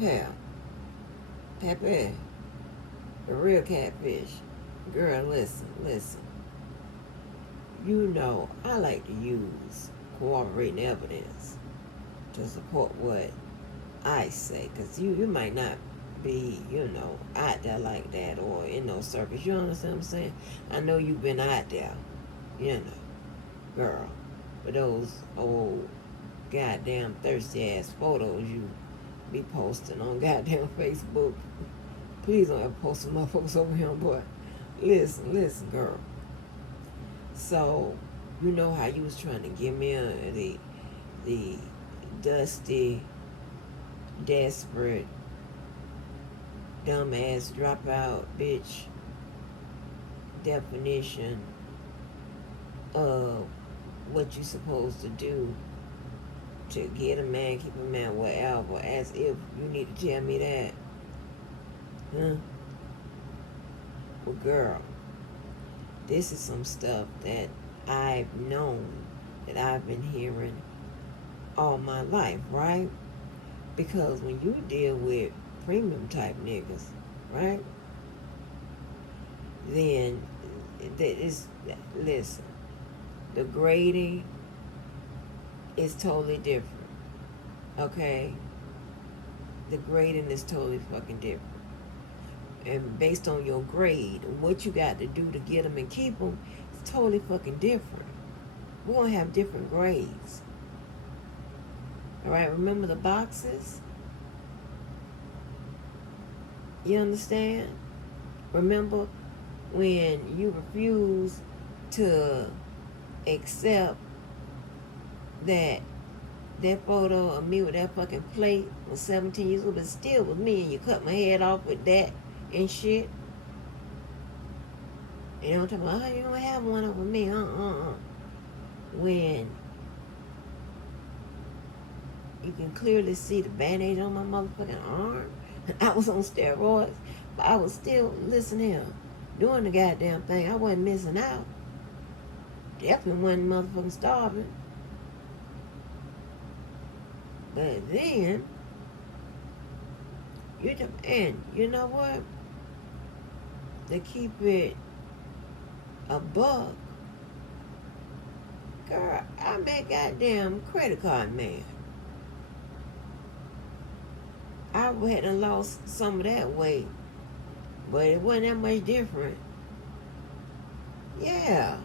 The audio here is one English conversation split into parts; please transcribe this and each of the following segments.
Pal. Pepe. The real catfish. Girl, listen. You know, I like to use corroborating evidence to support what I say. Because you might not be, out there like that or in those circles. You understand what I'm saying? I know you've been out there, girl. With those old goddamn thirsty ass photos you be posting on goddamn Facebook. Please don't ever post some motherfuckers over here, boy. Listen, girl. So, you know how you was trying to give me the dusty, desperate, dumbass dropout bitch definition of what you supposed to do to get a man, keep a man, whatever, as if you need to tell me that. Huh? Well, girl, this is some stuff that I've known, that I've been hearing all my life, right? Because when you deal with premium type niggas, right? Then listen, the grading is totally different. Okay? The grading is totally fucking different. And based on your grade, what you got to do to get them and keep them, it's totally fucking different. We're going to have different grades. Alright, remember the boxes? You understand? Remember when you refuse to accept that photo of me with that fucking plate was 17 years old, but still was me, and you cut my head off with that and shit. You know what I'm talking about? Oh, you don't have one over me. When you can clearly see the band-aid on my motherfucking arm. I was on steroids, but I was still, listen here, doing the goddamn thing. I wasn't missing out. Definitely wasn't motherfucking starving. But then, and you know what? To keep it a buck, girl, I'm that goddamn credit card man. I hadn't lost some of that weight, but it wasn't that much different. Yeah.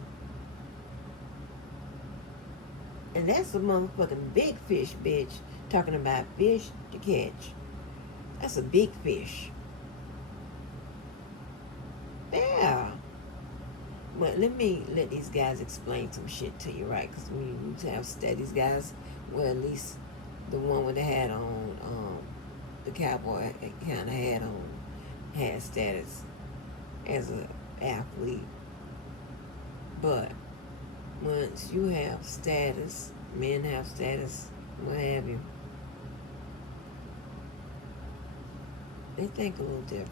And that's a motherfucking big fish, bitch. Talking about fish to catch. That's a big fish. Yeah. Well, let these guys explain some shit to you, right? Because when you have studies, guys, well, at least the one with the hat on, the cowboy kind of had status as an athlete. But once you have status, men have status, what have you, they think a little different.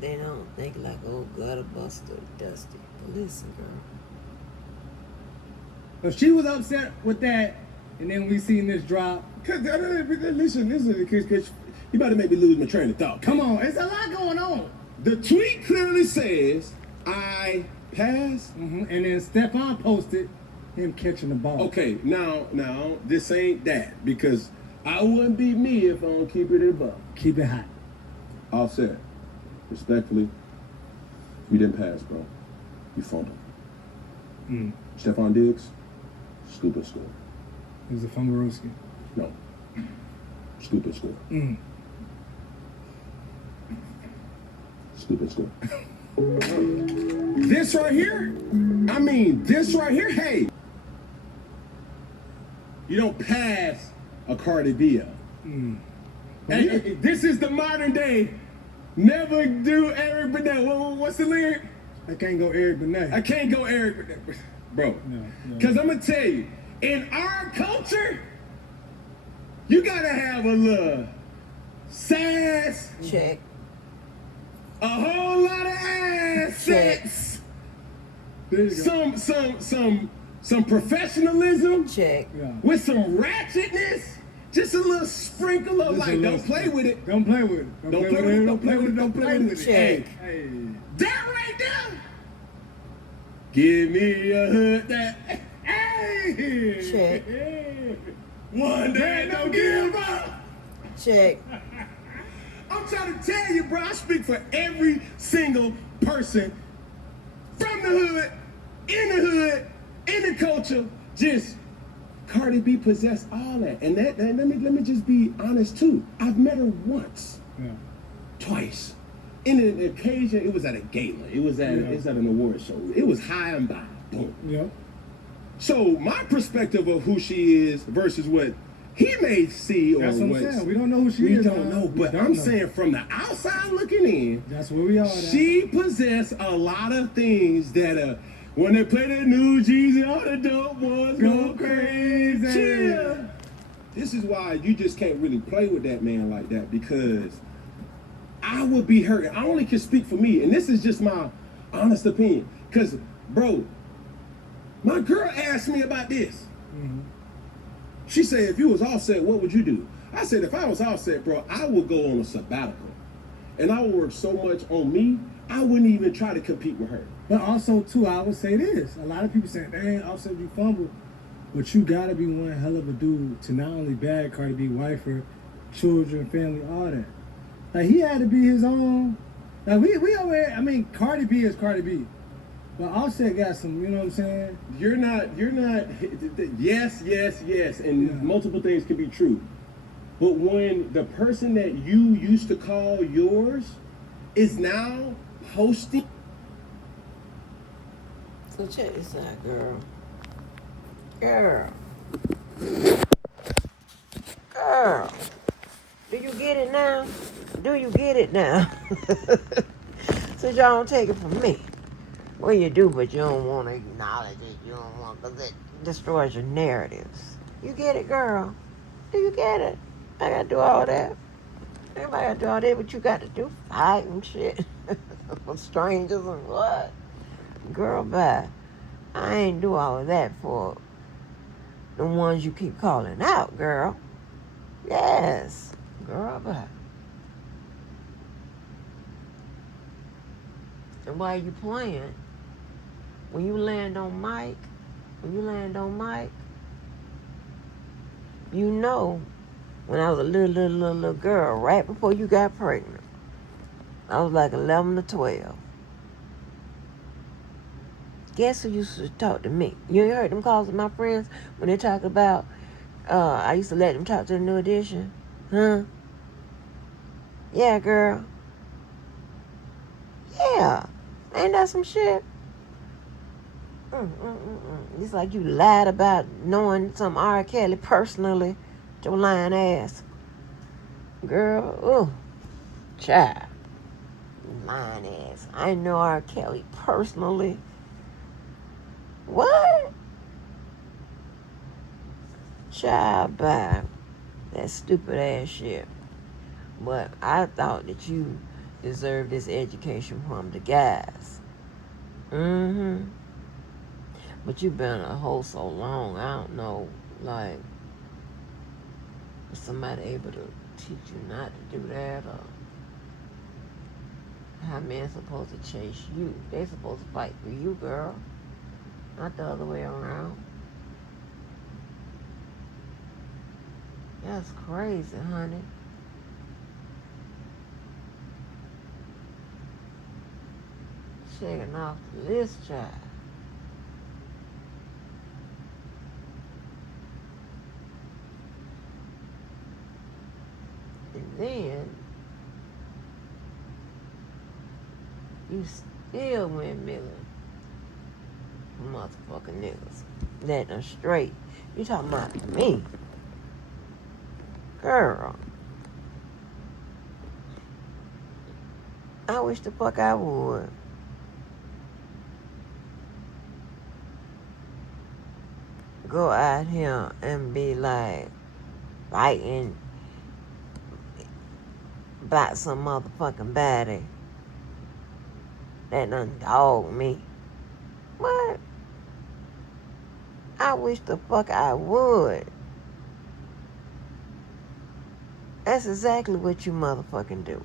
They don't think like old gutter buster Dusty. But listen, girl. If she was upset with that, and then we seen this drop. Listen, because you about to make me lose my train of thought. Come on, it's a lot going on. The tweet clearly says, I passed. And then Stephon posted him catching the ball. Okay, now, this ain't that. Because I wouldn't be me if I don't keep it above. Keep it hot. Offset. Respectfully, you didn't pass, bro. You fumbled. Stephon Diggs, stupid score. It was a Fungarowski. No. Stupid score. Stupid score. This right here? I mean, this right here, hey. You don't pass a Cardi B up. And this is the modern day, never do Eric Benet. What's the lyric? I can't go Eric Benet. I can't go Eric Benet. Bro, because I'm going to tell you, in our culture, you got to have a little sass. Check. A whole lot of assets. There you go. Some professionalism. Check. Yeah. With some ratchetness Just a little sprinkle of Just a like, little don't play with it. Don't play with it. Don't play with it. Don't play with it. Don't play with it. Check. Hey. That right there. Give me a hood that. Hey. Check. One day don't give up. Check. I'm trying to tell you, bro. I speak for every single person from the hood, in the culture. Just Cardi B possessed all that, and that. And let me just be honest too. I've met her once, twice. In an occasion, it was at a gala. It was at an award show. It was high and by. Boom. Yeah. So my perspective of who she is versus what he may see or That's what I'm what saying. We don't know who she is. we don't know. But I'm saying from the outside looking in, that's where we are. she possessed a lot of things that when they play that new Jeezy, all the dope boys go crazy. Chill. This is why you just can't really play with that man like that, because I would be hurt. I only can speak for me, and this is just my honest opinion. Because, bro, my girl asked me about this. Mm-hmm. She said, if you was all set, what would you do? I said, if I was all set, bro, I would go on a sabbatical. And I would work so much on me, I wouldn't even try to compete with her. But also, too, I would say this. A lot of people saying, dang, Offset, you fumble. But you got to be one hell of a dude to not only bag Cardi B, wife her, children, family, all that. Like, he had to be his own. Like, we over here, I mean, Cardi B is Cardi B. But Offset got some, you know what I'm saying? You're not, yes, and multiple things can be true. But when the person that you used to call yours is now hosting. So check this out, girl. Girl. Do you get it now? Do you get it now? So y'all don't take it from me. Well, you do, but you don't want to acknowledge it. You don't want, because it destroys your narratives. You get it, girl? Do you get it? I got to do all that. Everybody got to do all that, but you got to do fight and shit. For strangers and what? Girl, bye. I ain't do all of that for the ones you keep calling out, girl. Yes. Girl, bye. And while you playing, when you land on Mike, you know, when I was a little girl, right before you got pregnant, I was like 11 or 12. Guess who used to talk to me? You ain't heard them calls of my friends when they talk about, I used to let them talk to the New Edition? Huh? Yeah, girl. Yeah. Ain't that some shit? It's like you lied about knowing some R. Kelly personally. Your lying ass. Girl, ooh. Child. Lying ass. I know R. Kelly personally. What? Child, bye. That stupid ass shit. But I thought that you deserved this education from the guys. But you've been a hoe so long, I don't know, like, is somebody able to teach you not to do that, or how men supposed to chase you? They supposed to fight for you, girl. Not the other way around. That's crazy, honey. Shaking off this child. And then you still windmilling motherfucking niggas. That are straight. You talking about me. Girl. I wish the fuck I would. Go out here and be like fighting about some motherfucking body that done dog me. What? I wish the fuck I would. That's exactly what you motherfucking do.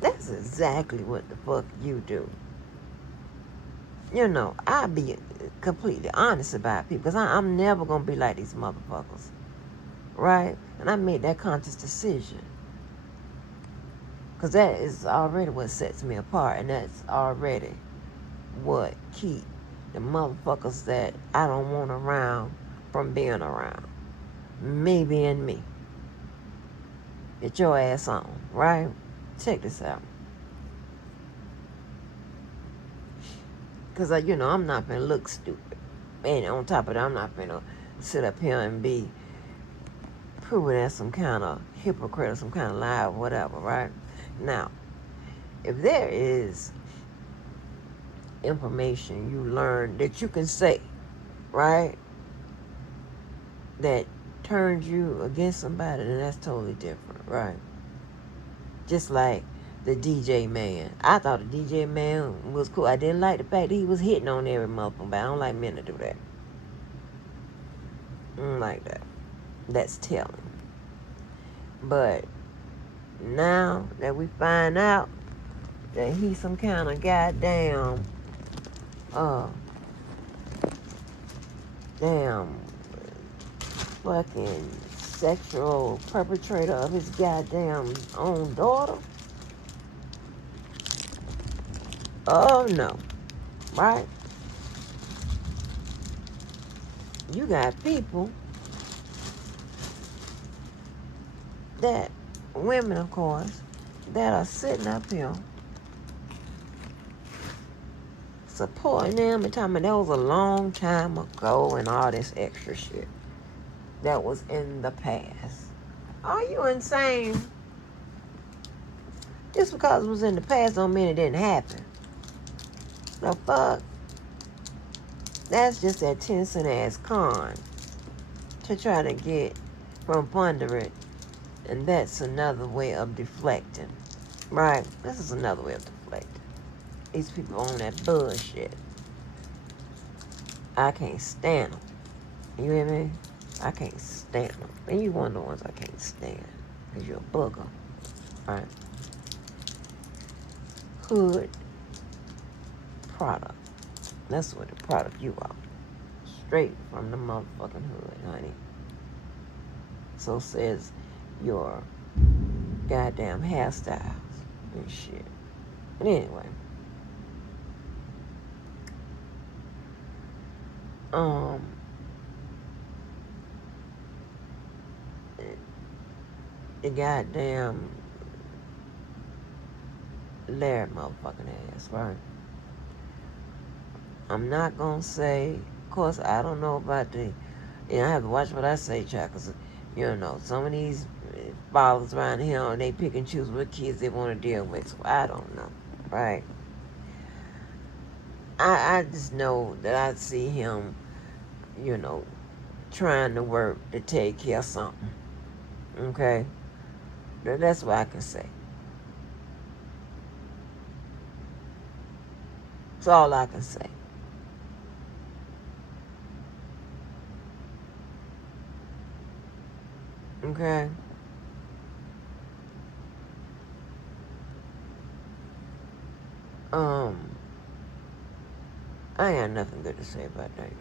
That's exactly what the fuck you do. You know, I be completely honest about people because I'm never going to be like these motherfuckers. Right? And I made that conscious decision. Because that is already what sets me apart. And that's already what keep the motherfuckers that I don't want around from being around. Me being me. Get your ass on, right? Check this out. Because, I'm not going to look stupid. And on top of that, I'm not going to sit up here and be proving as some kind of hypocrite or some kind of lie or whatever, right? Now, if there is information you learn that you can say, right, that turns you against somebody, then that's totally different, right? Just like the DJ man. I thought the DJ man was cool. I didn't like the fact that he was hitting on every motherfucker, but I don't like men to do that. I don't like that. That's telling. But now that we find out that he's some kind of goddamn fucking sexual perpetrator of his goddamn own daughter. Oh no. Right? You got people that, women of course, that are sitting up here supporting them and telling me that was a long time ago and all this extra shit that was in the past. Are you insane? Just because it was in the past don't mean it didn't happen. The fuck? That's just that 10-cent ass con to try to get from under it. And that's another way of deflecting. Right? This is another way of deflecting. These people on that bullshit. I can't stand them. You hear me? I can't stand them. And you one of the ones I can't stand. Because you're a booger. Right? Hood product. That's what the product you are. Straight from the motherfucking hood, honey. So says your goddamn hairstyles and shit. But anyway. The goddamn Larry motherfucking ass, right? I'm not gonna say, of course, I don't know about I have to watch what I say, child, because, some of these fathers around here, and they pick and choose what kids they want to deal with, so I don't know, right? I just know that I see him, trying to work to take care of something, okay? That's what I can say. That's all I can say. Okay? I ain't got nothing good to say about that.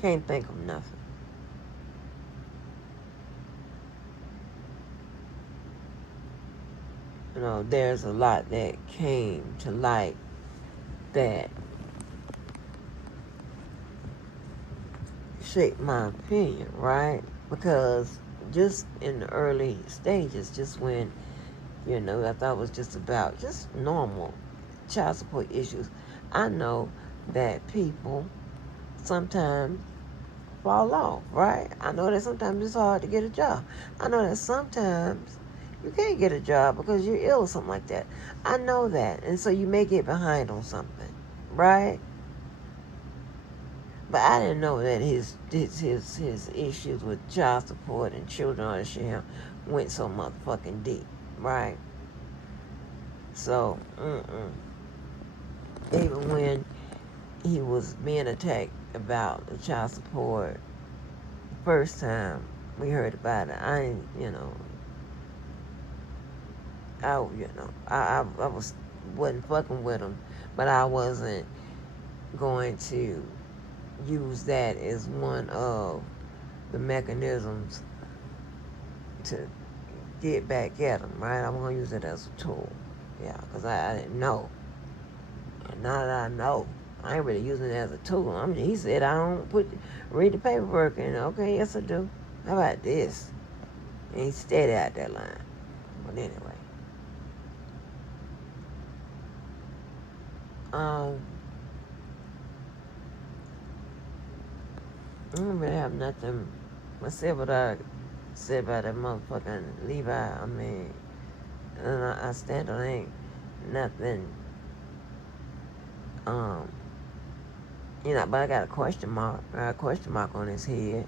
Can't think of nothing. There's a lot that came to light that shaped my opinion, right? Because just in the early stages, just when, I thought it was just about just normal child support issues, I know that people sometimes fall off, right? I know that sometimes it's hard to get a job. I know that sometimes you can't get a job because you're ill or something like that. I know that. And so you may get behind on something, right? But I didn't know that his issues with child support and children on the shit went so motherfucking deep, right? So, even when he was being attacked about the child support first time we heard about it, I ain't, I wasn't fucking with him, but I wasn't going to use that as one of the mechanisms to get back at him, right? I'm gonna use it as a tool, yeah, because I didn't know, and now that I know, I ain't really using it as a tool. He said I don't read the paperwork, and okay, yes I do. How about this? And he stayed out that line. But anyway, I don't really have nothing. I said what I said about that motherfucking Levi. I mean, and I stand on ain't nothing. But I got a question mark. I got a question mark on his head.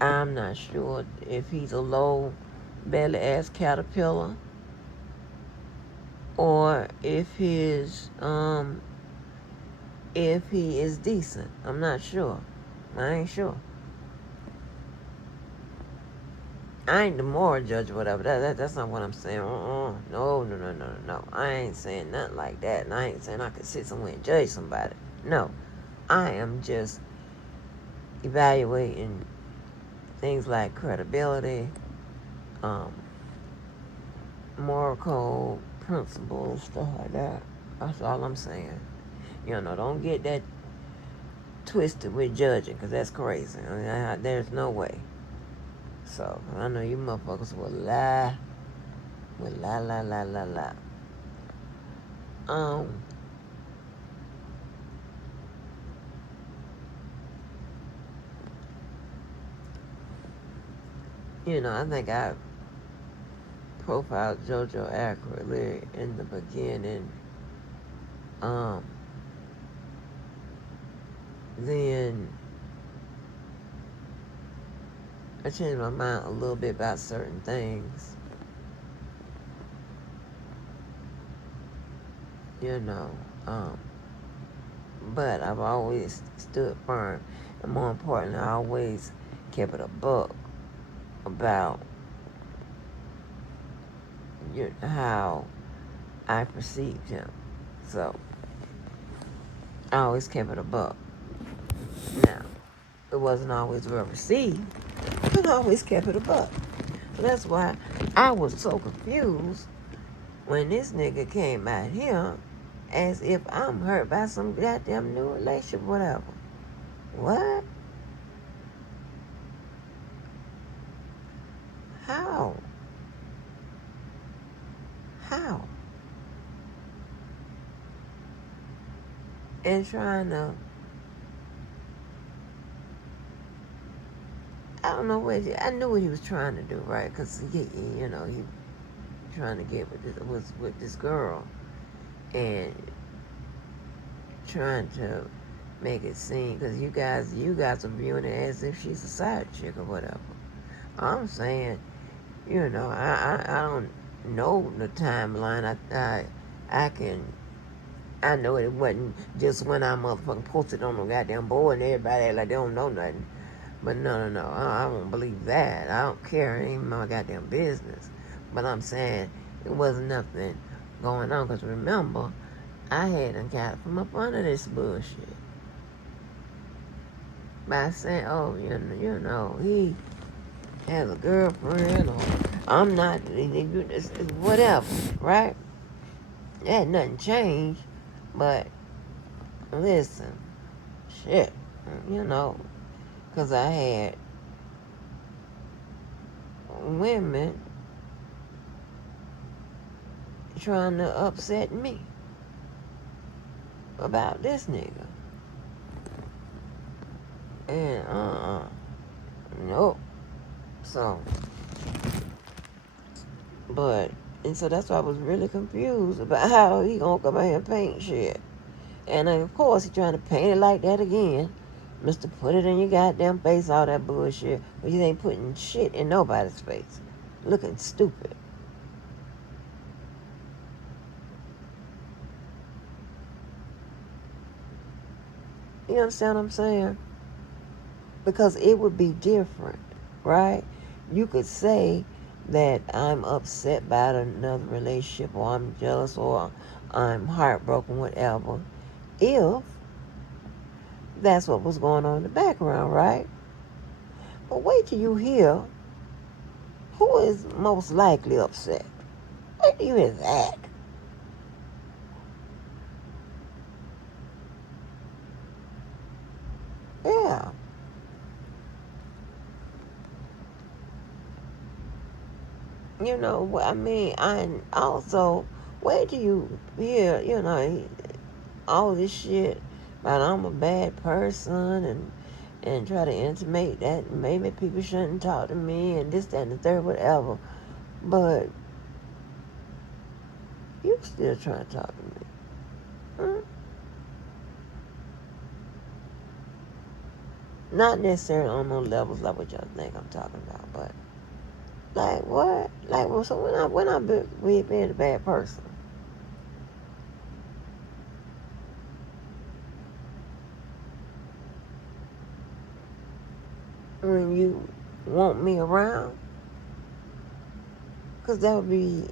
I'm not sure if he's a low belly ass caterpillar or if he is decent. I'm not sure. I ain't sure. I ain't the moral judge or whatever. That's not what I'm saying. No. I ain't saying nothing like that. And I ain't saying I could sit somewhere and judge somebody. No. I am just evaluating things like credibility, moral code, principles, stuff like that. That's all I'm saying. Don't get that twisted with judging, because that's crazy. I mean, there's no way. So, I know you motherfuckers will lie. Will lie. I think I profiled JoJo accurately in the beginning. Then I changed my mind a little bit about certain things. But I've always stood firm. And more importantly, I always kept it a buck about how I perceived him. So, I always kept it a buck. Now, it wasn't always well received, but I always kept it a buck. So that's why I was so confused when this nigga came out here as if I'm hurt by some goddamn new relationship, whatever. What? How? And trying to, I don't know I knew what he was trying to do, right? Because he trying to get with this girl and trying to make it seem, because you guys are viewing it as if she's a side chick or whatever. I'm saying, I don't know the timeline. I know it wasn't just when I motherfucking posted on the goddamn board and everybody act like they don't know nothing. But no, I won't believe that. I don't care. It ain't my goddamn business. But I'm saying it wasn't nothing going on, because remember, I hadn't got from up under this bullshit by saying, oh, he has a girlfriend, or I'm not, whatever, right? That nothing changed, but listen, shit, because I had women trying to upset me about this nigga. And, nope. So that's why I was really confused about how he gonna come out here and paint shit. And of course, he trying to paint it like that again. Mr. Put it in your goddamn face, all that bullshit. But you ain't putting shit in nobody's face. Looking stupid. You understand what I'm saying? Because it would be different, right? You could say that I'm upset about another relationship, or I'm jealous, or I'm heartbroken, whatever, if that's what was going on in the background, right? But wait till you hear who is most likely upset. Wait till you hear that. Yeah. You know, I mean, I also, wait till you hear, all this shit about I'm a bad person, and try to intimate that maybe people shouldn't talk to me and this, that, and the third, whatever. But you still trying to talk to me. Hmm? Not necessarily on those levels like what y'all think I'm talking about, but like what? Like, well, so when I be being a bad person? When you want me around? Because that would be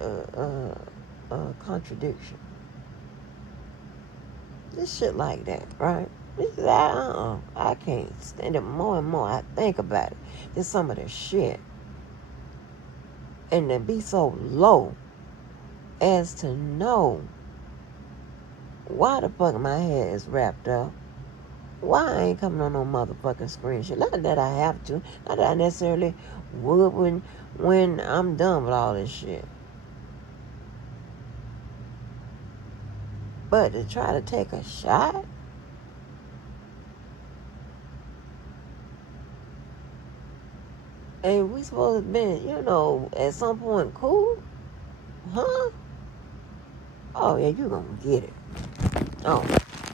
a contradiction. This shit like that, right? I can't stand it. More and more I think about it. Just some of the shit. And to be so low as to know why the fuck my head is wrapped up. Why I ain't coming on no motherfucking screen shit. Not that I have to. Not that I necessarily would when I'm done with all this shit. But to try to take a shot? And we supposed to be, at some point cool? Huh? Oh, yeah, you gonna get it. Oh,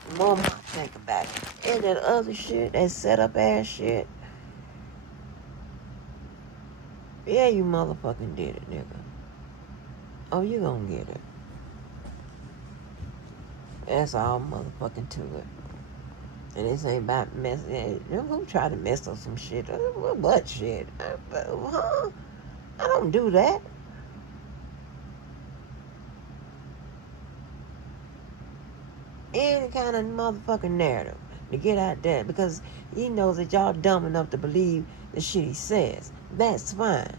the more I think about it. And that other shit, that set-up ass shit, yeah, you motherfucking did it, nigga. Oh, you gonna get it. That's all motherfucking to it. And this ain't about messing. Who tried to mess up some shit? What shit? Huh? I don't do that. Any kind of motherfucking narrative to get out there, because he knows that y'all dumb enough to believe the shit he says. That's fine.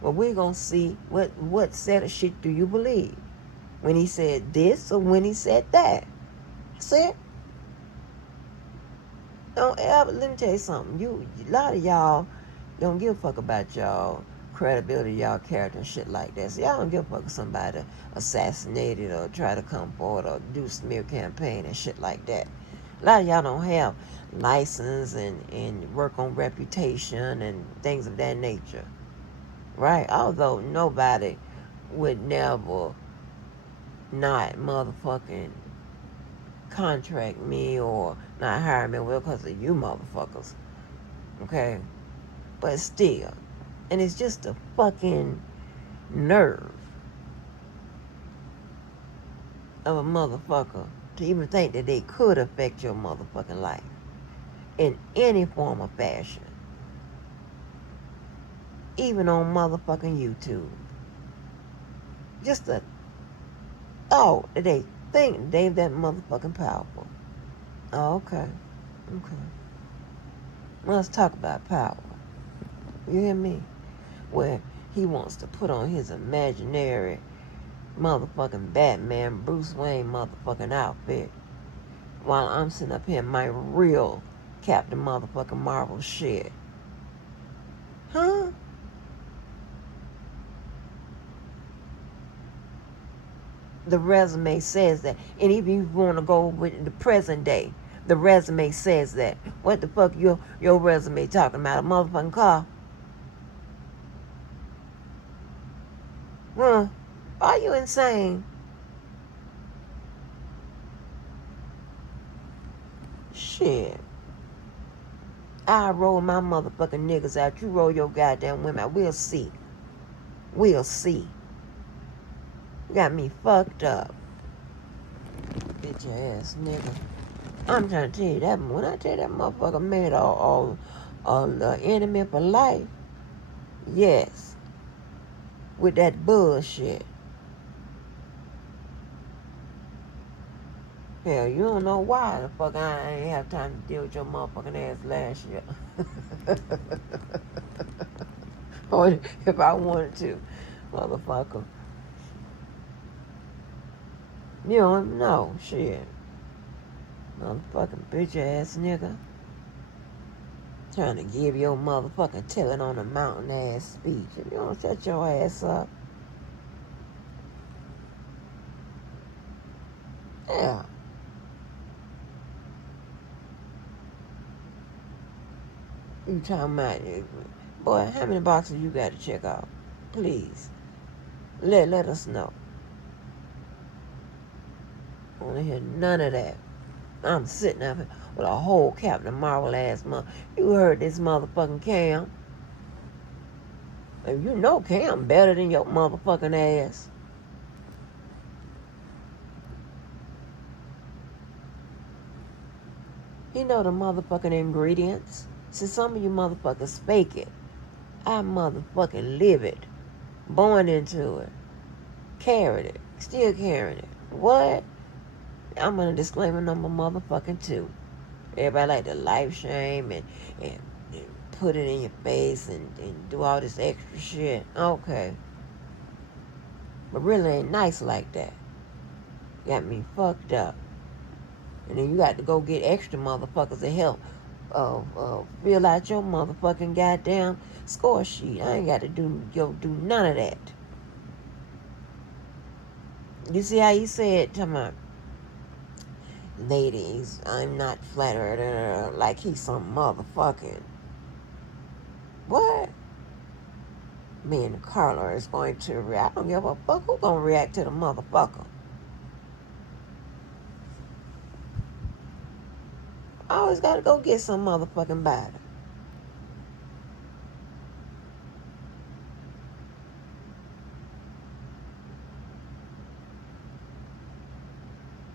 Well, we're gonna see what set of shit do you believe? When he said this or when he said that? That's it. Don't ever, let me tell you something. A lot of y'all don't give a fuck about y'all credibility, y'all character and shit like that. So y'all don't give a fuck if somebody assassinated or try to come forward or do smear campaign and shit like that. A lot of y'all don't have license and work on reputation and things of that nature. Right? Although nobody would never not motherfucking contract me or not hire me because of you motherfuckers. Okay? But still. And it's just a fucking nerve of a motherfucker to even think that they could affect your motherfucking life in any form or fashion. Even on motherfucking YouTube. Just a thought that they think they that motherfucking powerful. Oh, okay. Okay. Let's talk about power. You hear me? Where he wants to put on his imaginary motherfucking Batman, Bruce Wayne motherfucking outfit, while I'm sitting up here in my real Captain motherfucking Marvel shit. Huh? The resume says that. And if you want to go with the present day, the resume says that. What the fuck your resume talking about? A motherfucking car? Huh? Are you insane? Shit. I roll my motherfucking niggas out. You roll your goddamn women out. We'll see. We'll see. You got me fucked up. Bitch ass nigga. I'm trying to tell you that when I tell you that motherfucker made all the enemy for life, yes, with that bullshit. Hell, you don't know why the fuck I ain't have time to deal with your motherfucking ass last year. Or if I wanted to, motherfucker. You don't know, shit. Motherfucking bitch ass nigga. Trying to give your motherfucking telling on the mountain ass speech. If you don't shut your ass up. Yeah. You talking about, boy, how many boxes you got to check out? Please. Let us know. I want to hear none of that. I'm sitting up here with a whole Captain Marvel ass mother. You heard this motherfucking Cam. And you know Cam better than your motherfucking ass. He know the motherfucking ingredients. See, some of you motherfuckers fake it. I motherfucking live it. Born into it. Carried it. Still carrying it. What? I'm gonna disclaimer number motherfucking 2. Everybody like to life shame and put it in your face and do all this extra shit. Okay. But really ain't nice like that. Got me fucked up. And then you got to go get extra motherfuckers to help fill out your motherfucking goddamn score sheet. I ain't got to do none of that. You see how you said, talking about, ladies, I'm not flattered, like he's some motherfucking. What? Me and Carla is going to react. I don't give a fuck who gonna react to the motherfucker. I always gotta go get some motherfucking body.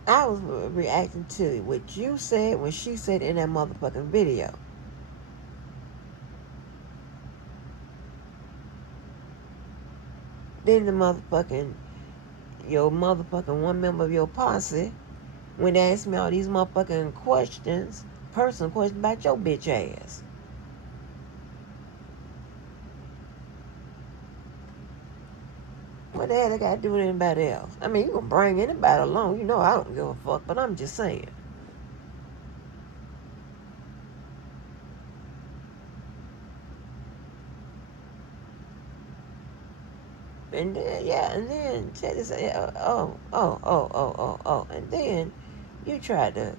I was reacting to what you said when she said in that motherfucking video. Then your motherfucking one member of your posse, when they asked me all these motherfucking questions, personal questions about your bitch ass. What the hell they got to do with anybody else? I mean, you can bring anybody along. You know I don't give a fuck, but I'm just saying. And then, yeah, and then Teddy said, and then you tried to,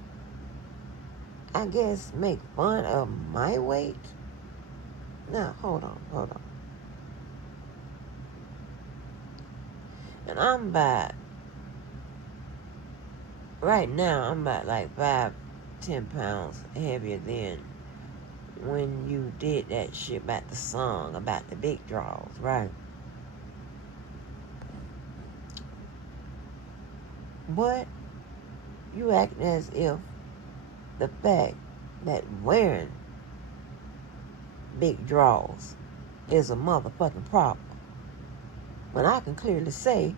I guess, make fun of my weight. Now, hold on. And right now, I'm about like 5-10 pounds heavier than when you did that shit about the song, about the big draws, right? But you acting as if the fact that wearing big draws is a motherfucking problem. When I can clearly say,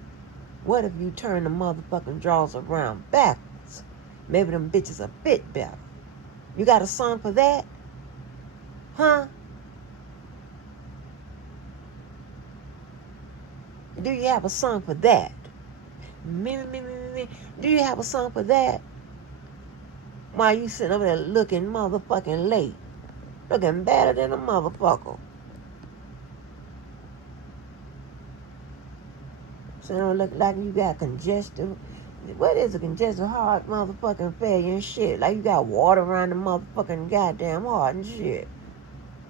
what if you turn the motherfucking draws around backwards? Maybe them bitches a bit better. You got a song for that? Huh? Do you have a song for that? Me. Do you have a song for that? Why you sitting over there looking motherfucking late? Looking better than a motherfucker. So it don't look like you got congestive. What is a congestive heart motherfucking failure and shit? Like you got water around the motherfucking goddamn heart and shit.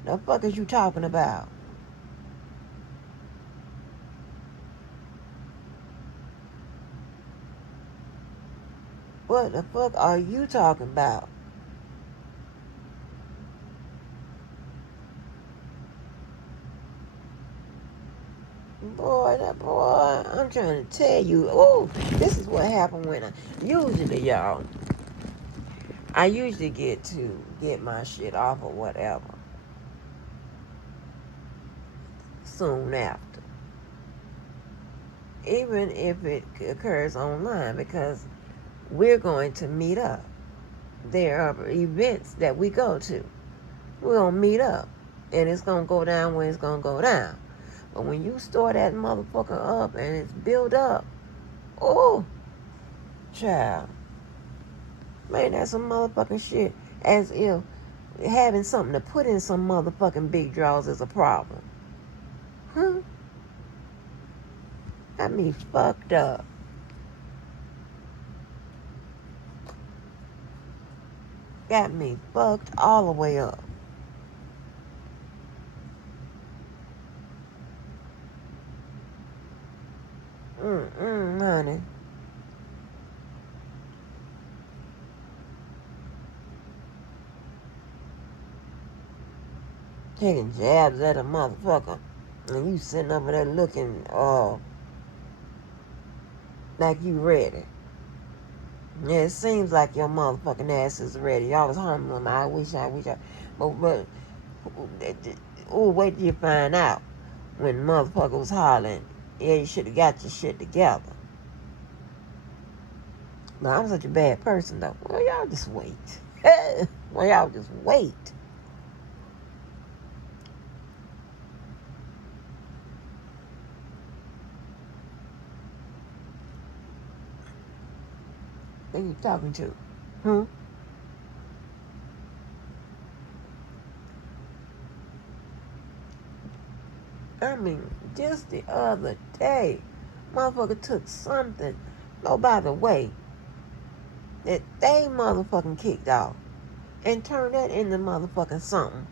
The fuck is you talking about? What the fuck are you talking about? Boy, I'm trying to tell you. Oh, this is what happened when usually, y'all, I usually get to get my shit off or whatever soon after, even if it occurs online, because we're going to meet up. There are events that we go to. We're going to meet up, and it's going to go down when it's going to go down. But when you store that motherfucker up and it's built up, oh, child, man, that's some motherfucking shit. As if having something to put in some motherfucking big drawers is a problem. Huh? Got me fucked up. Got me fucked all the way up. Honey. Taking jabs at a motherfucker. And you sitting over there looking, like you ready. Yeah, it seems like your motherfucking ass is ready. Y'all was humming them. I wish. But, wait till you find out. When the motherfucker was hollering, yeah, you should have got your shit together. But I'm such a bad person, though. Well, y'all just wait. Well, y'all just wait. Who you talking to? I mean, just the other day, motherfucker took something, oh, by the way, that they motherfucking kicked off and turned that into motherfucking something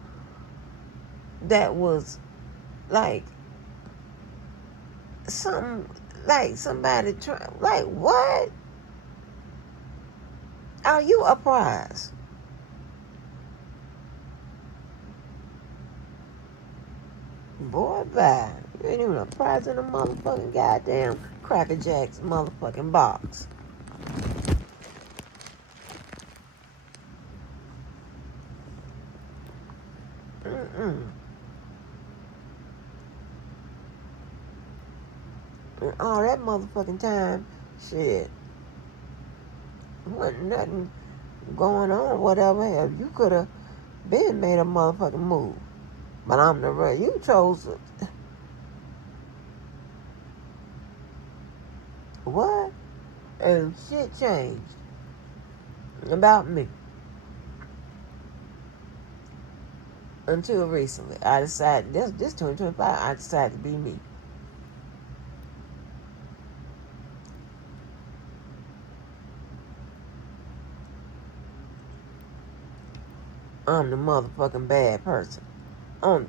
that was like something like somebody trying, like, what? Are you a prize? Boy, bye. You ain't even a prize in a motherfucking goddamn Cracker Jacks motherfucking box. And all that motherfucking time, shit, wasn't nothing going on, whatever. Hell, you could have been made a motherfucking move. But I'm the real. You chose it. What? And shit changed about me. Until recently. I decided, this 2025, I decided to be me. I'm the motherfucking bad person. And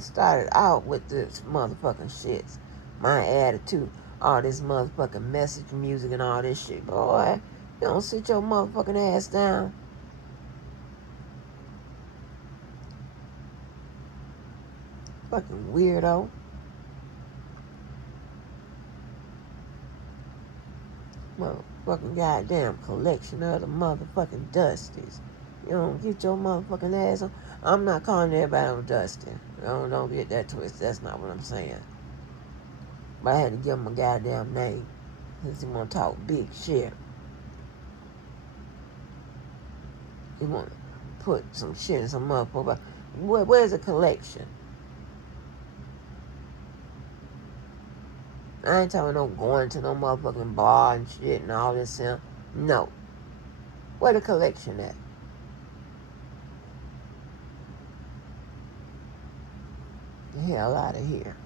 started out with this motherfucking shits. My attitude, all this motherfucking message music and all this shit. Boy, you don't sit your motherfucking ass down. Fucking weirdo. Motherfucking goddamn collection of the motherfucking dusties. You don't get your motherfucking ass on. I'm not calling everybody on dusty. Don't get that twisted. That's not what I'm saying. But I had to give him a goddamn name. Since he want to talk big shit. He want to put some shit in some motherfucker. Where's the collection? I ain't talking no going to no motherfucking bar and shit and all this stuff. No. Where the collection at? The hell out of here.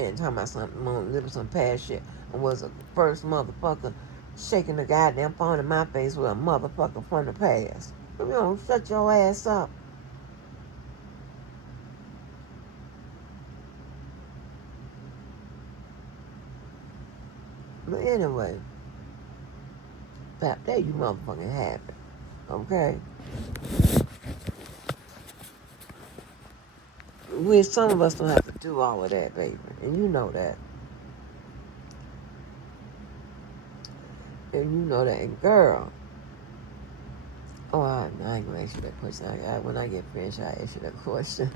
And talking about something, living some past shit. I was the first motherfucker shaking the goddamn phone in my face with a motherfucker from the past. You don't shut your ass up. But anyway, there you motherfucking have it. Okay? Some of us don't have to do all of that, baby. And you know that. And you know that girl. Oh, I ain't gonna ask you that question. When I get finished, I ask you that question.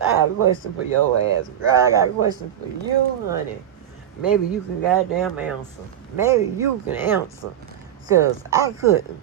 I have a question for your ass. Girl, I got a question for you, honey. Maybe you can goddamn answer. Maybe you can answer. Because I couldn't.